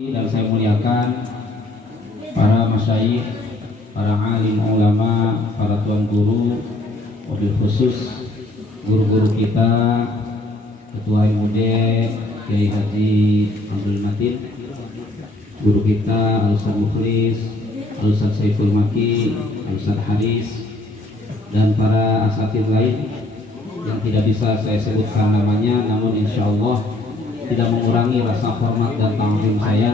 Dan saya muliakan para masyayikh, para alim ulama, para tuan guru, wabil khusus guru-guru kita, Ketua MUD Kiai Haji Abdul Matin, guru kita Al-Ustaz Mukhlis, Al-Ustaz Saiful Maki, Al-Ustaz Haris, dan para asatidz lain yang tidak bisa saya sebutkan namanya, namun insya Allah tidak mengurangi rasa hormat dan ta'zim saya.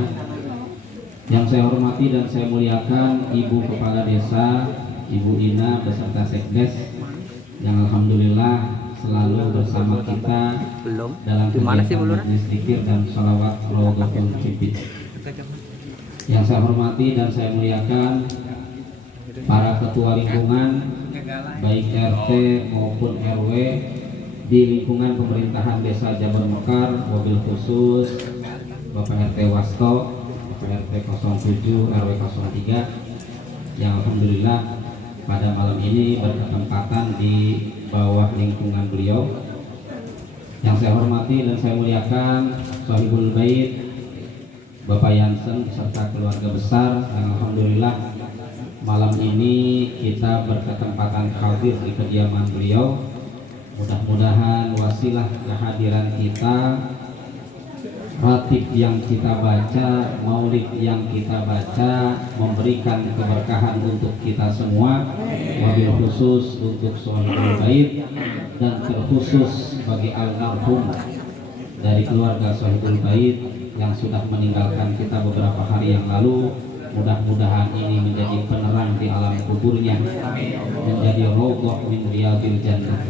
Yang saya hormati dan saya muliakan Ibu Kepala Desa, Ibu Ina beserta Sekdes yang alhamdulillah selalu bersama kita dalam kegiatan majelis zikir dan sholawat Rawdatul Hibbi. Yang saya hormati dan saya muliakan para ketua lingkungan baik RT maupun RW di lingkungan pemerintahan Desa Jabar Mekar, wabil khusus Bapak RT Wasto, Bapak RT 07 RW 03 yang alhamdulillah pada malam ini berkesempatan di bawah lingkungan beliau. Yang saya hormati dan saya muliakan Sahibul Bait Bapak Yansen serta keluarga besar yang alhamdulillah malam ini kita berkesempatan hadir di kediaman beliau. Mudah-mudahan wasilah kehadiran kita, ratib yang kita baca, maulid yang kita baca memberikan keberkahan untuk kita semua, wabil khusus untuk Sahibul Bait dan terkhusus bagi almarhum dari keluarga Sahibul Bait yang sudah meninggalkan kita beberapa hari yang lalu. Mudah-mudahan ini menjadi penerang di alam kuburnya, menjadi rawdah min riyadil jannah.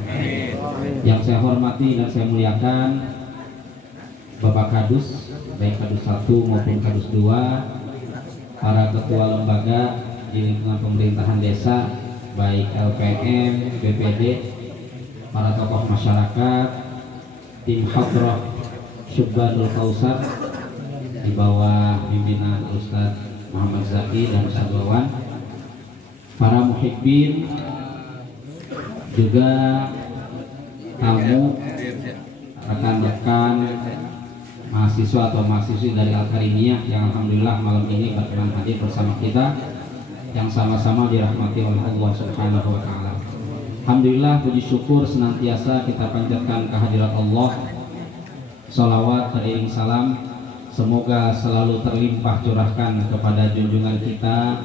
Yang saya hormati dan saya muliakan Bapak Kadus, baik Kadus 1 maupun Kadus 2, para ketua lembaga di lingkungan pemerintahan desa, baik LPM, BPD, para tokoh masyarakat, tim hadrah Syubbanul Kausar di bawah pimpinan Ustadz Muhammad Zaki dan Ustadz Wawan, para muhibbin, juga tamu, rekan-rekan mahasiswa atau mahasiswi dari Al-Karimiyah yang alhamdulillah malam ini berkenan hadir bersama kita, yang sama-sama dirahmati oleh Allah Subhanahu wa taala. Alhamdulillah, puji syukur senantiasa kita panjatkan kehadirat Allah. Shalawat beriring salam semoga selalu terlimpah curahkan kepada junjungan kita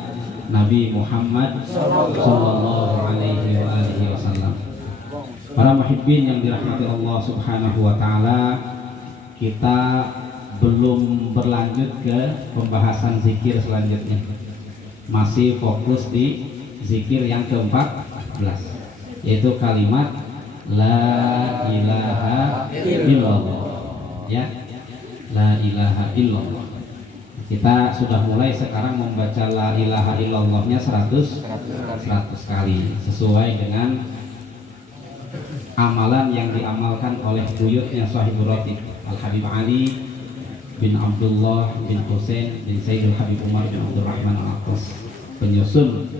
Nabi Muhammad sallallahu alaihi wasallam. Para muhibbin yang dirahmati Allah Subhanahu wa taala, kita belum berlanjut ke pembahasan zikir selanjutnya. Masih fokus di zikir yang ke-14, yaitu kalimat la ilaha illallah. Ya, la ilaha illallah. Kita sudah mulai sekarang membaca la ilaha illallahnya 100 kali sesuai dengan amalan yang diamalkan oleh buyutnya Sahibul Ratib Al-Habib Ali bin Abdullah bin Husain bin Sayyidul Habib Umar bin Abdul Rahman Al-Aqtas, penyusun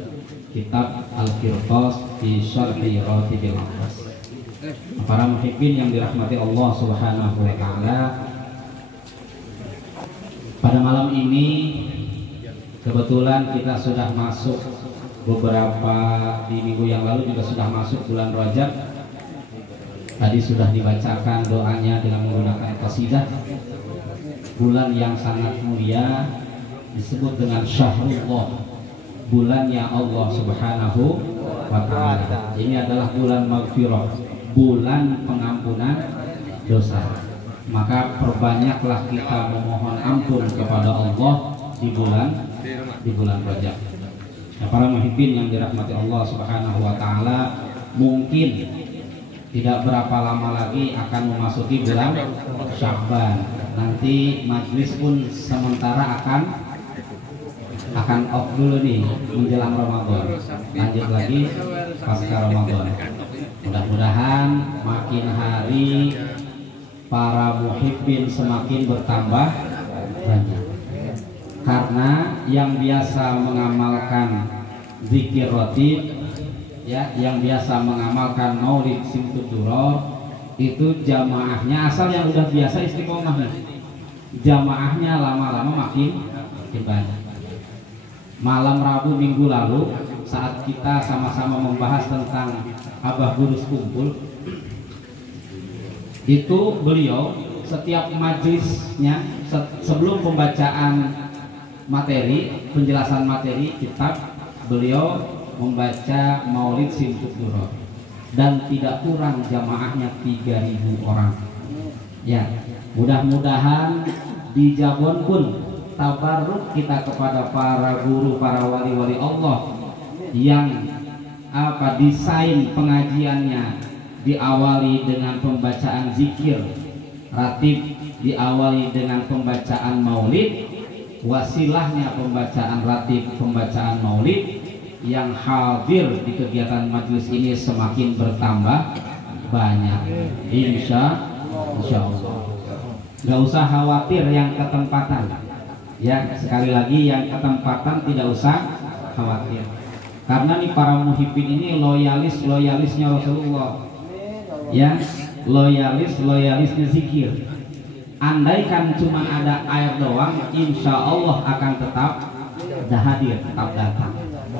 kitab Al-Firqas di Syarhi Ratibil Aqtas. Para muhibbin yang dirahmati Allah Subhanahu wa taala, pada malam ini kebetulan kita sudah masuk beberapa di minggu yang lalu juga sudah masuk bulan Rajab. Tadi sudah dibacakan doanya dengan menggunakan qasidah. Bulan yang sangat mulia disebut dengan Syahrullah, bulannya Allah Subhanahu wa taala. Ini adalah bulan maghfirah, bulan pengampunan dosa. Maka perbanyaklah kita memohon ampun kepada Allah di bulan Rajab. Nah, para muhibbin yang dirahmati Allah Subhanahu wa taala, mungkin tidak berapa lama lagi akan memasuki bulan Sya'ban. Nanti majelis pun sementara akan off dulu nih menjelang Ramadan. Lanjut lagi pasca Ramadan. Mudah-mudahan makin hari para muhibbin semakin bertambah banyak. Karena yang biasa mengamalkan zikir ratib, ya, yang biasa mengamalkan maulid simtud duror, itu jamaahnya asal yang udah biasa istiqomah nih. jamaahnya lama-lama makin banyak. Malam Rabu minggu lalu saat kita sama-sama membahas tentang Abah Gurus Kumpul, itu beliau setiap majelisnya sebelum pembacaan materi, penjelasan materi kitab, beliau membaca Maulid Simtud Duror dan tidak kurang jamaahnya 3.000 orang. Ya, mudah-mudahan di Jabon pun tabarruk kita kepada para guru, para wali-wali Allah yang desain pengajiannya diawali dengan pembacaan zikir ratib, diawali dengan pembacaan maulid, wasilahnya pembacaan ratib, pembacaan maulid, yang hadir di kegiatan majelis ini semakin bertambah banyak, insya Allah. Gak usah khawatir yang ketempatan. Ya, sekali lagi yang ketempatan tidak usah khawatir. Karena nih para muhibbin ini loyalisnya Rasulullah. Ya, loyalisnya zikir. Andaikan cuma ada air doang, insya Allah akan tetap hadir, tetap datang.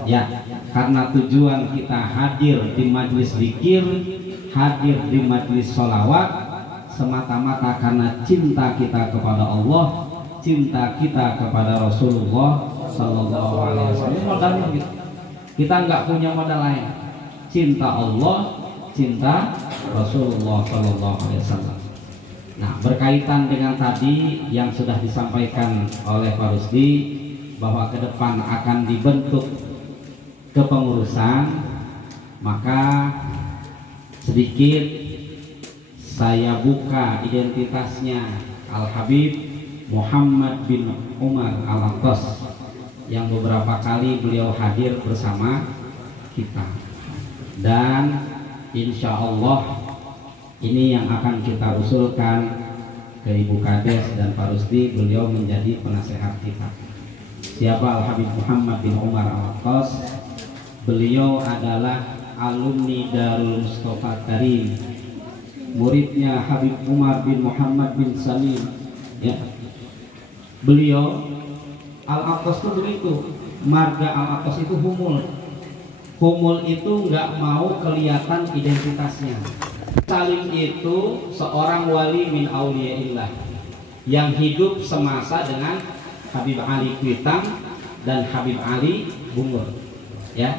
Ya, karena tujuan kita hadir di majelis zikir, hadir di majelis sholawat semata-mata karena cinta kita kepada Allah, cinta kita kepada Rasulullah Sallallahu Alaihi Wasallam. Modalnya gitu. Kita nggak punya modal lain. Cinta Allah, cinta Rasulullah Sallallahu Alaihi Wasallam. Nah, berkaitan dengan tadi yang sudah disampaikan oleh Pak Rusdi bahwa ke depan akan dibentuk kepengurusan, maka sedikit saya buka identitasnya Al Habib Muhammad bin Umar Al-Aqtas yang beberapa kali beliau hadir bersama kita, dan insya Allah ini yang akan kita usulkan ke Ibu Kades dan Pak Rusdi, beliau menjadi penasehat kita. Siapa Al Habib Muhammad bin Umar Al-Aqtas? Beliau adalah alumni Darul Mustafa Karim, muridnya Habib Umar bin Muhammad bin Salim. Ya, beliau Al-Aqtas itu begitu, marga Al-Aqtas itu humul. Humul itu nggak mau kelihatan identitasnya. Salim itu seorang wali min auliyaillah yang hidup semasa dengan Habib Ali Kuitang dan Habib Ali Bungur, ya,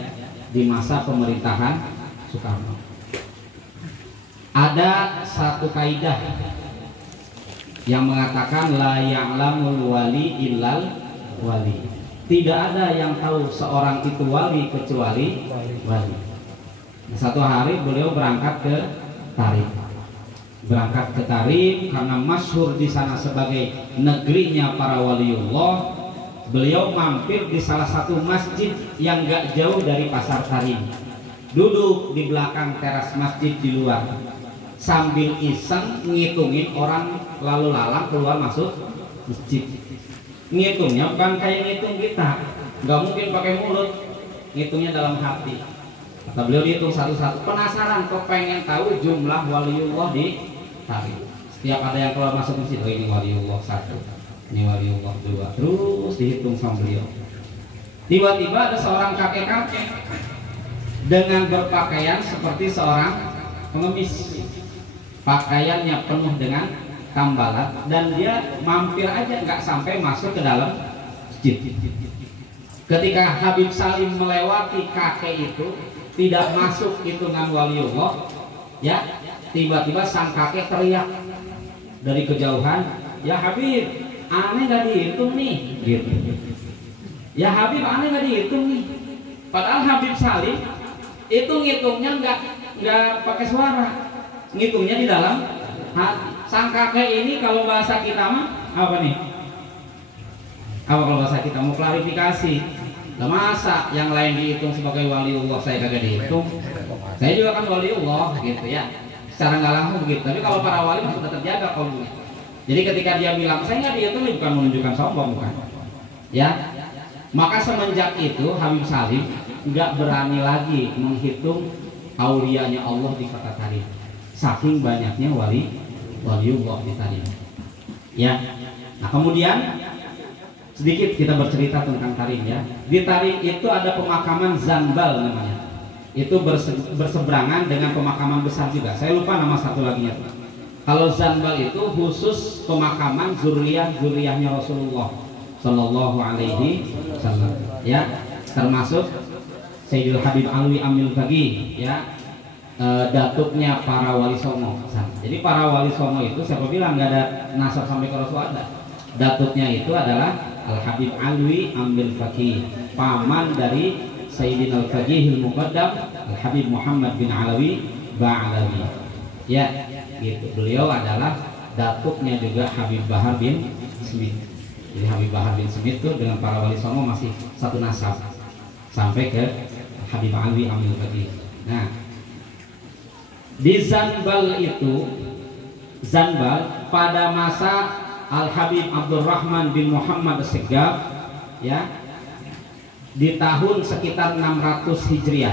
di masa pemerintahan Soekarno. Ada satu kaidah yang mengatakan la ya'lamul wali illal wali. Tidak ada yang tahu seorang itu wali kecuali wali. Satu hari beliau berangkat ke Tarim. Karena masyhur di sana sebagai negerinya para waliullah. Beliau mampir di salah satu masjid yang gak jauh dari pasar Tarim. Duduk di belakang teras masjid di luar, sambil iseng ngitungin orang lalu lalang keluar masuk masjid. Ngitungnya bukan kayak ngitung kita, nggak mungkin pakai mulut, ngitungnya dalam hati. Kata beliau dihitung satu-satu, penasaran kok pengen tahu jumlah waliullah di Tarim. Setiap ada yang keluar masuk masjid, oh ini waliullah 1, ini waliullah 2, terus dihitung sama beliau. Tiba-tiba ada seorang kakek-kakek dengan berpakaian seperti seorang pengemis, pakaiannya penuh dengan tambalan, dan dia mampir aja, nggak sampai masuk ke dalam masjid. Ketika Habib Salim melewati kakek itu, tidak masuk hitungan waliullah, ya, tiba-tiba sang kakek teriak dari kejauhan, ya Habib, aneh nggak dihitung nih, gitu. Ya Habib, aneh nggak dihitung nih. Padahal Habib Salim itu ngitungnya nggak pakai suara, ngitungnya di dalam hati. Sang kakek ini kalau bahasa kita mah apa nih? Apa kalau bahasa kita mau klarifikasi? Nah, masa yang lain dihitung sebagai waliullah, saya kagak dihitung? Saya juga kan waliullah, gitu ya. Secara nggak langsung begitu. Tapi kalau para wali sudah terjaga kaumnya. Jadi ketika dia bilang saya nggak dihitung, bukan menunjukkan sombong, bukan? Ya. Maka semenjak itu Habib Salim nggak berani lagi menghitung aulianya Allah di kota Tarim. Saking banyaknya waliullah di Tarim. Ya, Nah kemudian sedikit kita bercerita tentang Tarim ya. Di Tarim itu ada pemakaman Zanbal namanya. Itu berseberangan dengan pemakaman besar juga. Saya lupa nama satu lagi nya. Kalau Zanbal itu khusus pemakaman zuriyahnya Rasulullah Shallallahu Alaihi Wasallam. Ya, termasuk Sayyidul Habib Alwi Amil Faqih ya, datuknya para wali songo. Jadi para wali songo itu siapa bilang nggak ada nasab sampai ke Rasul ada. Datuknya itu adalah Al Habib Alwi Amil Faqih, paman dari Sayyidina Al Faqih Al Muqaddam Al Habib Muhammad bin Alawi Ba'alawi. Ya, gitu. Beliau adalah datuknya juga Habib Bahar bin Smith. Jadi Habib Bahar bin Smith itu dengan para wali songo masih satu nasab sampai ke Habib Alwi Amil Faqih. Nah, di Zanbal itu, Zanbal pada masa Al Habib Abdurrahman bin Muhammad As-Segaf ya, di tahun sekitar 600 Hijriah,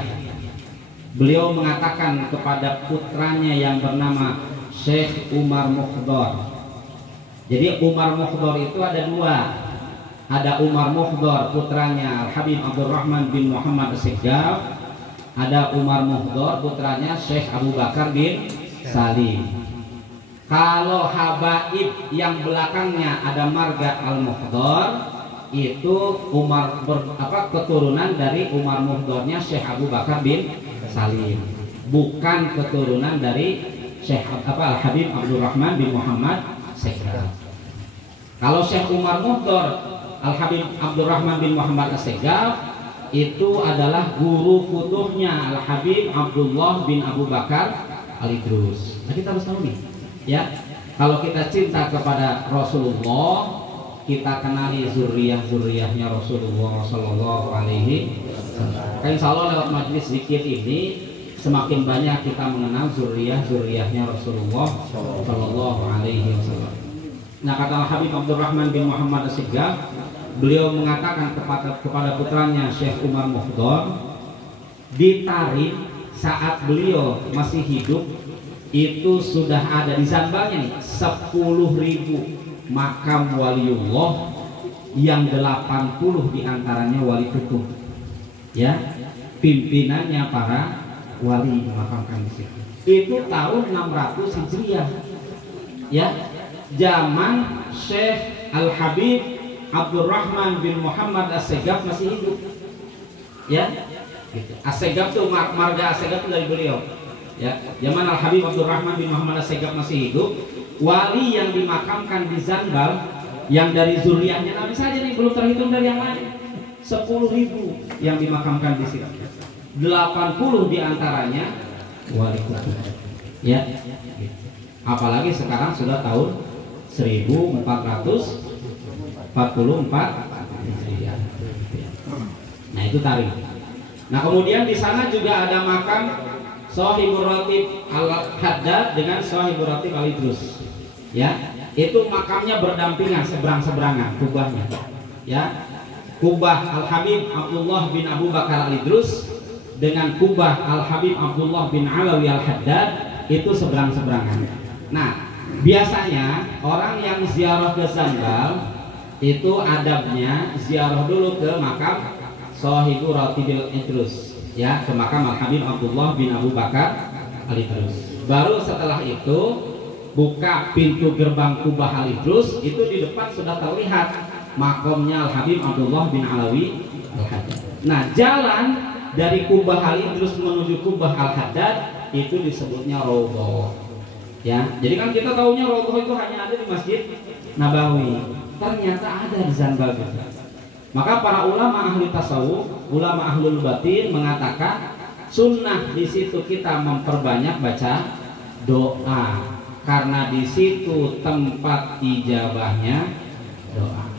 beliau mengatakan kepada putranya yang bernama Syekh Umar Mukhdar. Jadi Umar Mukhdar itu ada dua. Ada Umar Mukhdar putranya Al Habib Abdurrahman bin Muhammad As-Segaf, ada Umar Mukhdar putranya Syekh Abu Bakar bin Salim. Kalau habaib yang belakangnya ada marga Al-Mukhdar, itu Umar keturunan dari Umar Mukhdarnya Syekh Abu Bakar bin Salim, bukan keturunan dari Syekh Al Habib Abdurrahman bin Muhammad As-Segaf. Kalau Syekh Umar Mukhdar Al Habib Abdurrahman bin Muhammad As-Segaf itu adalah guru futuhnya Al Habib Abdullah bin Abu Bakar Al-Idrus. Nah, kita harus tahu nih ya, kalau kita cinta kepada Rasulullah, kita kenali zuriyahnya Rasulullah Sallallahu Alaihi Wasallam. Insya Allah lewat majelis zikir ini semakin banyak kita mengenal zuriyahnya Rasulullah Sallallahu Alaihi Wasallam. Nah, kata Habib Abdurrahman bin Muhammad As-Segaf, beliau mengatakan kepada putranya Syekh Umar Mukhdar, di Tarim saat beliau masih hidup itu sudah ada di Zanbalnya nih 10.000 makam waliullah, yang 80 diantaranya wali kutub ya, pimpinannya para wali dimakamkan di situ. Itu tahun 600 Hijriah ya, zaman Syekh Al Habib Abdurrahman bin Muhammad As-Segaf masih hidup ya gitu. As-Segaf tuh marga As-Segaf dari beliau ya. Zaman Al Habib Abdurrahman bin Muhammad As-Segaf masih hidup, wali yang dimakamkan di Zanbal yang dari zuriyahnya Nabi saja nih, belum terhitung dari yang lain, 10.000 yang dimakamkan di situ. 80 diantaranya wali kutub ya gitu. Apalagi sekarang sudah tahun 1444 Hijriah. Nah, itu Tarim. Nah, kemudian di sana juga ada makam Shahibur Ratib Al-Haddad dengan Shahibur Ratib Al-Idrus. Ya, itu makamnya berdampingan, seberang-seberangan kubahnya. Ya. Kubah Al-Habib Abdullah bin Abu Bakar Al-Idrus dengan kubah Al-Habib Abdullah bin Alawi Al-Haddad itu seberang-seberangan. Nah, biasanya orang yang ziarah ke Zanbal itu adabnya ziarah dulu ke makam Shahibur Ratib Al-Idrus ya, ke makam Al-Habib Abdullah bin Abu Bakar Al-Idrus. Baru setelah itu buka pintu gerbang kubah Al-Idrus, itu di depan sudah terlihat makamnya Al-Habib Abdullah bin Alawi Al-Haddad. Nah, jalan dari kubah Al-Idrus menuju kubah Al-Haddad itu disebutnya Raudhah ya. Jadi kan kita tahunya Raudhah itu hanya ada di Masjid Nabawi, ternyata ada di Zanbal juga. Maka para ulama ahli tasawuf, ulama ahlul batin mengatakan sunnah di situ kita memperbanyak baca doa, karena di situ tempat ijabahnya doa.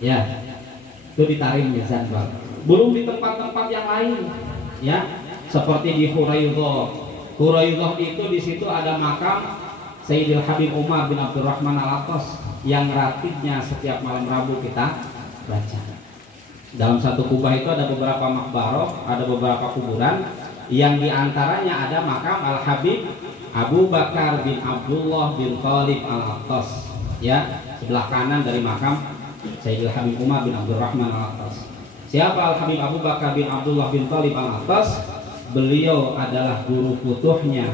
Ya, itu di Tarim di Zanbal. Belum di tempat-tempat yang lain, ya, seperti di Huraidhah. Huraidhah itu di situ ada makam Sayyidil Habib Umar bin Abdurrahman Al-Attas yang ratibnya setiap malam Rabu kita baca. Dalam satu kubah itu ada beberapa makbaroh, ada beberapa kuburan, yang diantaranya ada makam Al Habib Abu Bakar bin Abdullah bin Khalid Al-Attas ya, sebelah kanan dari makam Sayyidil Habib Umar bin Abdurrahman Al-Attas. Siapa Al-Habib Abu Bakar bin Abdullah bin Thalib Al-Attas? Beliau adalah guru futuhnya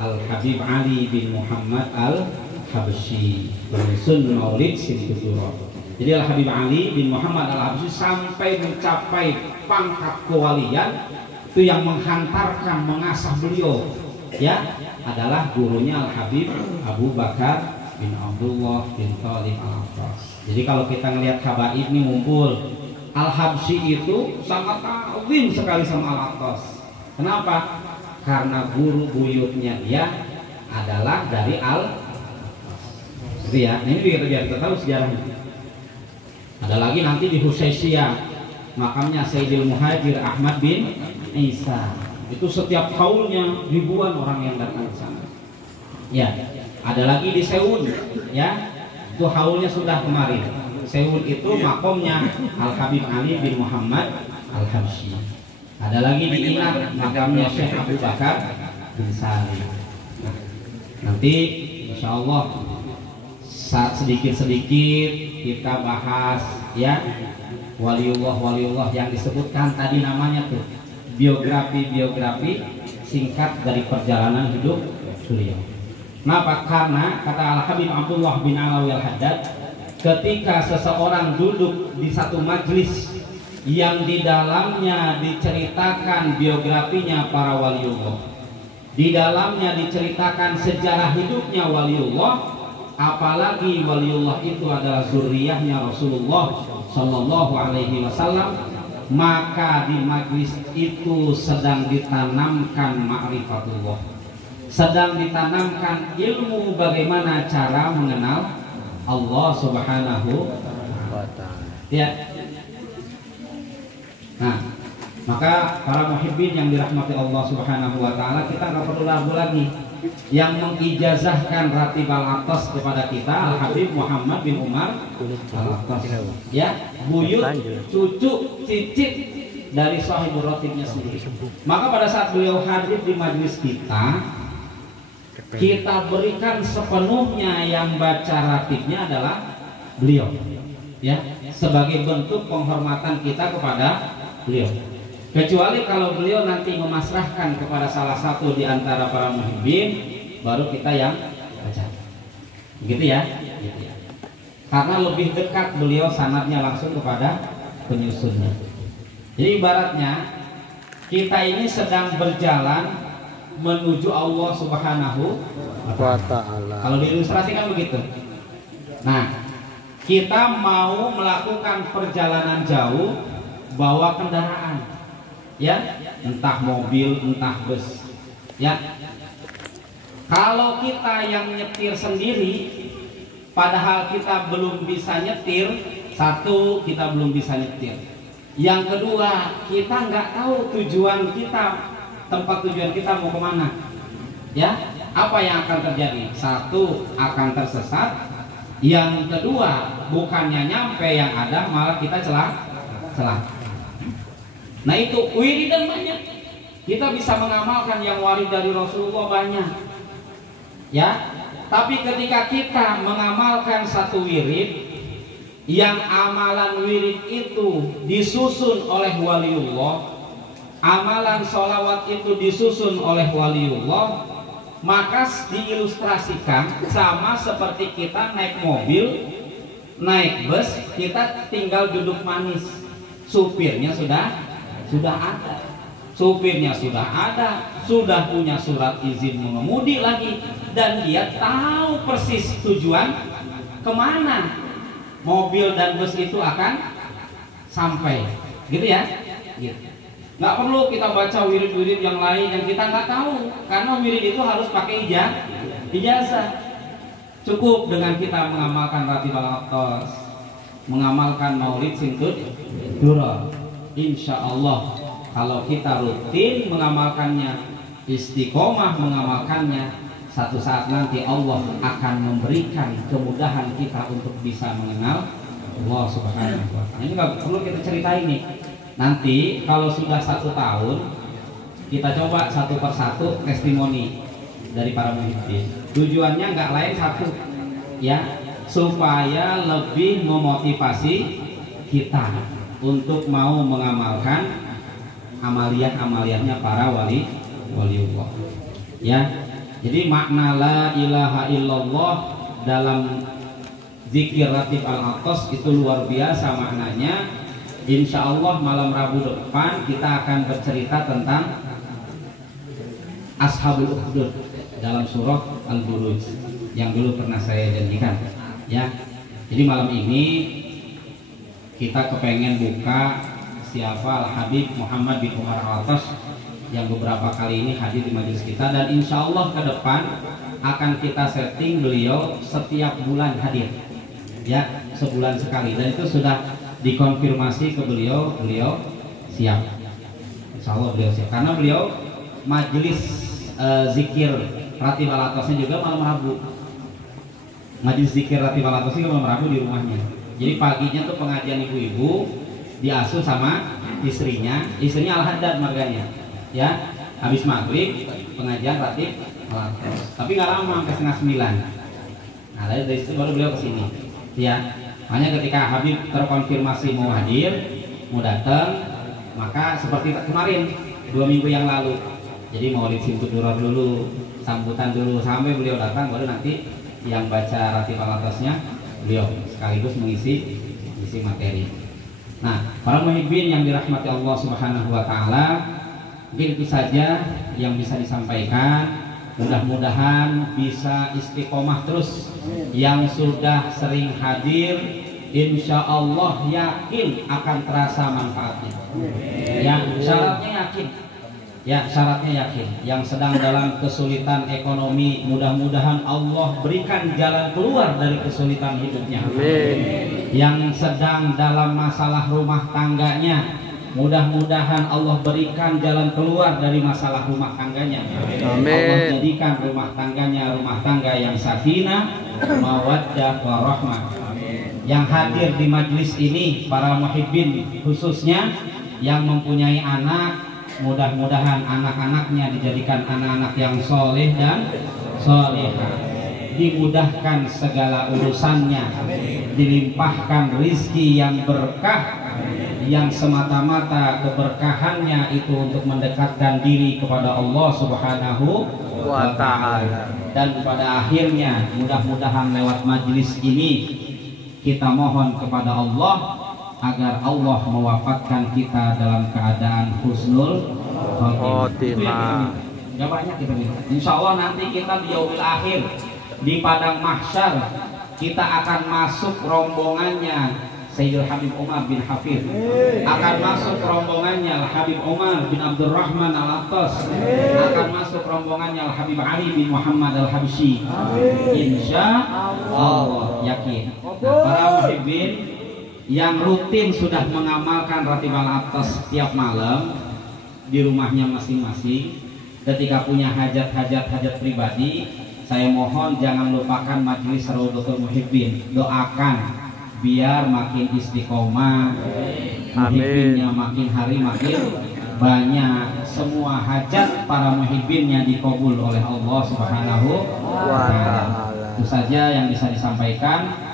Al-Habib Ali bin Muhammad Al-Habsyi, penyusun Maulid Simtudurah. Jadi Al-Habib Ali bin Muhammad Al-Habsyi sampai mencapai pangkat kewalian, itu yang menghantarkan, mengasah beliau, ya, adalah gurunya Al-Habib Abu Bakar bin Abdullah bin Thalib Al-Attas. Jadi kalau kita ngelihat habaib ini ngumpul, Al-Habsyi itu sangat ta'zim sekali sama Al-Attas. Kenapa? Karena guru buyutnya dia adalah dari Al-Attas. Gitu ya. Ini biar kita tahu sejarahnya. Ada lagi nanti di Husaisiyah, makamnya Sayyidil Muhajir Ahmad bin Isa. Itu setiap tahunnya ribuan orang yang datang ke sana. Ya, ada lagi di Seoul, ya, itu haulnya sudah kemarin. Seoul itu makomnya Al-Habib Ali bin Muhammad Al-Habsyi. Ada lagi di Irak, makamnya Syekh Abu Bakar bin Salim. Nah, nanti insya Allah sedikit-sedikit kita bahas, ya, waliullah yang disebutkan tadi namanya tuh, biografi singkat dari perjalanan hidup beliau. Kenapa? Karena kata Al-Habib Abdullah bin Alawi Al-Haddad, ketika seseorang duduk di satu majlis yang di dalamnya diceritakan biografinya para waliullah, di dalamnya diceritakan sejarah hidupnya waliullah, apalagi waliullah itu adalah zuriyahnya Rasulullah Shallallahu Alaihi Wasallam, maka di majlis itu sedang ditanamkan ma'rifatullah, sedang ditanamkan ilmu bagaimana cara mengenal Allah Subhanahu wa Ta'ala. Ya. Nah, maka para muhibbin yang dirahmati Allah Subhanahu wa Ta'ala, kita nggak perlu ragu lagi. Yang mengijazahkan Ratib Al-Attas kepada kita Al-Habib Muhammad bin Umar Al-Attas, ya, buyut, cucu, cicit dari sahibul ratibnya sendiri. Maka pada saat beliau hadir di majlis kita berikan sepenuhnya, yang baca ratibnya adalah beliau, ya, sebagai bentuk penghormatan kita kepada beliau. Kecuali kalau beliau nanti memasrahkan kepada salah satu di antara para muhibbin, baru kita yang baca. Begitu ya? Gitu ya. Karena lebih dekat beliau sanadnya langsung kepada penyusunnya. Jadi ibaratnya kita ini sedang berjalan menuju Allah Subhanahu wa Ta'ala. Kalau diilustrasikan begitu. Nah, kita mau melakukan perjalanan jauh bawa kendaraan, ya, entah mobil, entah bus, ya. Kalau kita yang nyetir sendiri, padahal kita belum bisa nyetir, satu, kita belum bisa nyetir. Yang kedua, kita nggak tahu tujuan kita, tempat tujuan kita mau kemana, ya. Apa yang akan terjadi? Satu, akan tersesat. Yang kedua, bukannya nyampe, yang ada malah kita celaka. Nah, itu wiridan banyak. Kita bisa mengamalkan yang warid dari Rasulullah banyak, ya. Tapi ketika kita mengamalkan satu wirid, yang amalan wirid itu disusun oleh waliullah, amalan sholawat itu disusun oleh waliullah, maka diilustrasikan sama seperti kita naik mobil, naik bus, kita tinggal duduk manis, supirnya sudah ada, sudah punya surat izin mengemudi lagi, dan dia tahu persis tujuan kemana mobil dan bus itu akan sampai, gitu ya, gitu. Nggak perlu kita baca wirid-wirid yang lain yang kita nggak tahu, karena wirid itu harus pakai ijazah. Cukup dengan kita mengamalkan Ratib Al-Attas, mengamalkan Maulid Simtudurah. Insya Allah kalau kita rutin mengamalkannya, istiqomah mengamalkannya, satu saat nanti Allah akan memberikan kemudahan kita untuk bisa mengenal Allah Subhanahu wa Ta'ala. Ini nggak perlu kita ceritain nih. Nanti kalau sudah 1 tahun, kita coba satu persatu testimoni dari para muhibbin. Tujuannya nggak lain satu, ya, supaya lebih memotivasi kita untuk mau mengamalkan amaliah-amaliahnya para waliullah. Ya, jadi makna la ilaha illallah dalam zikir ratib al-Aqas itu luar biasa maknanya. Insya Allah malam Rabu depan kita akan bercerita tentang Ashabul Ukhdud dalam surah Al-Buruj yang dulu pernah saya janjikan. Ya, jadi malam ini kita kepengen buka siapa Al-Habib Muhammad bin Umar Al-Atas yang beberapa kali ini hadir di majelis kita, dan insya Allah ke depan akan kita setting beliau setiap bulan hadir, ya, sebulan sekali, dan itu sudah dikonfirmasi ke beliau siap. Insya Allah beliau siap karena beliau majelis zikir ratib al-Atasnya juga malam Rabu. Majelis zikir ratib al-Atasnya malam Rabu di rumahnya. Jadi paginya tuh pengajian ibu-ibu diasuh sama istrinya Al-Haddad marganya. Ya, habis maghrib pengajian ratib al-Atas. Tapi nggak lama, sampai setengah 9. Nah, dari situ baru beliau kesini. Ya, hanya ketika Habib terkonfirmasi mau hadir, mau datang, maka seperti kemarin 2 minggu yang lalu. Jadi maulid simtudurar dulu, sambutan dulu sampai beliau datang, baru nanti yang baca ratib al-Atasnya beliau sekaligus mengisi materi. Nah, para muhibbin yang dirahmati Allah Subhanahu wa taala, mungkin itu saja yang bisa disampaikan. Mudah-mudahan bisa istiqomah terus. Yang sudah sering hadir, insya Allah yakin akan terasa manfaatnya. Ya, syaratnya yakin. Ya, syaratnya yakin. Yang sedang dalam kesulitan ekonomi, mudah-mudahan Allah berikan jalan keluar dari kesulitan hidupnya. Amin. Yang sedang dalam masalah rumah tangganya, mudah-mudahan Allah berikan jalan keluar dari masalah rumah tangganya. Amin. Allah jadikan rumah tangganya rumah tangga yang sakinah, mawaddah, warahmah. Yang hadir di majelis ini, para muhibbin khususnya yang mempunyai anak, mudah-mudahan anak-anaknya dijadikan anak-anak yang soleh dan solehah, dimudahkan segala urusannya, dilimpahkan rizki yang berkah, yang semata-mata keberkahannya itu untuk mendekatkan diri kepada Allah Subhanahu wa ta'ala. Dan pada akhirnya mudah-mudahan lewat majelis ini kita mohon kepada Allah agar Allah mewafatkan kita dalam keadaan husnul khotimah. Gak banyak kita minta. Insya Allah nanti kita di yaumil akhir, di padang mahsyar, kita akan masuk rombongannya Sayyidul Habib Umar bin Hafidh, akan masuk rombongannya Al-Habib Umar bin Abdurrahman Al-Attas, akan masuk rombongannya Al-Habib Ali bin Muhammad Al-Habsyi. Insya Allah yakin. Nah, para muhibbin yang rutin sudah mengamalkan ratib al-Atas setiap malam di rumahnya masing-masing, ketika punya hajat pribadi, saya mohon jangan lupakan majelis Raudhatul Muhibbin. Doakan biar makin istiqomah, muhibbinnya makin hari makin banyak, semua hajat para muhibbinnya dikabul oleh Allah Subhanahu wa ta'ala. Itu saja yang bisa disampaikan.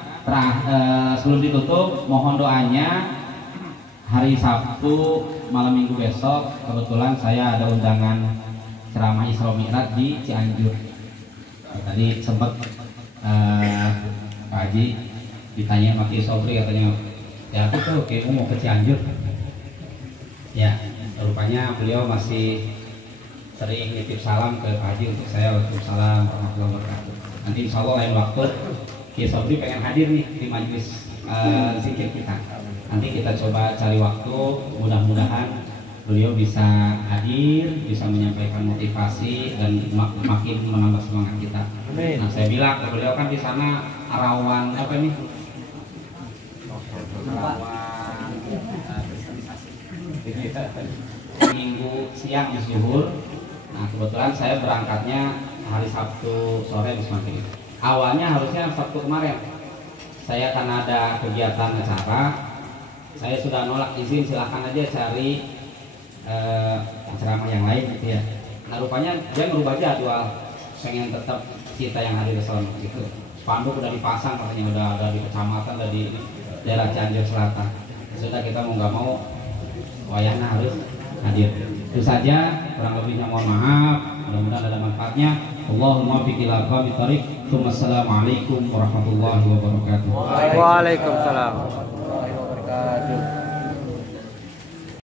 Sebelum ditutup, mohon doanya hari Sabtu malam minggu besok kebetulan saya ada undangan ceramah Isra Mi'raj di Cianjur. Tadi sempat Pak Haji ditanya sama Ki Sobri, katanya ya aku tuh kayak mau ke Cianjur. Ya, rupanya beliau masih sering nitip salam ke Pak Haji untuk saya. Waalaikumsalam warahmatullahi wabarakatuh. Nanti insya Allah lain waktu Ki Sobri pengen hadir nih di majelis zikir kita. Nanti kita coba cari waktu, mudah-mudahan beliau bisa hadir, bisa menyampaikan motivasi dan makin menambah semangat kita. Amin. Nah, saya bilang ke beliau kan di sana rawan apa ini? Rawan minggu siang di zuhur. Nah, kebetulan saya berangkatnya hari Sabtu sore di maghrib. Awalnya harusnya Sabtu kemarin saya karena ada kegiatan acara, saya sudah nolak izin, silakan aja cari ceramah yang lain gitu ya. Nah rupanya dia merubah jadwal, pengen tetap kita yang hadir di sana gitu. spanduk udah dipasang, katanya udah ada di kecamatan, ada di daerah Cianjur Selatan. Sudah kita mau nggak mau wayahna harus hadir. Itu saja, kurang lebihnya mohon maaf. Mudah-mudahan ada manfaatnya. Allahumma biqil aqwamit thariq. Assalamualaikum warahmatullahi wabarakatuh. Waalaikumsalam.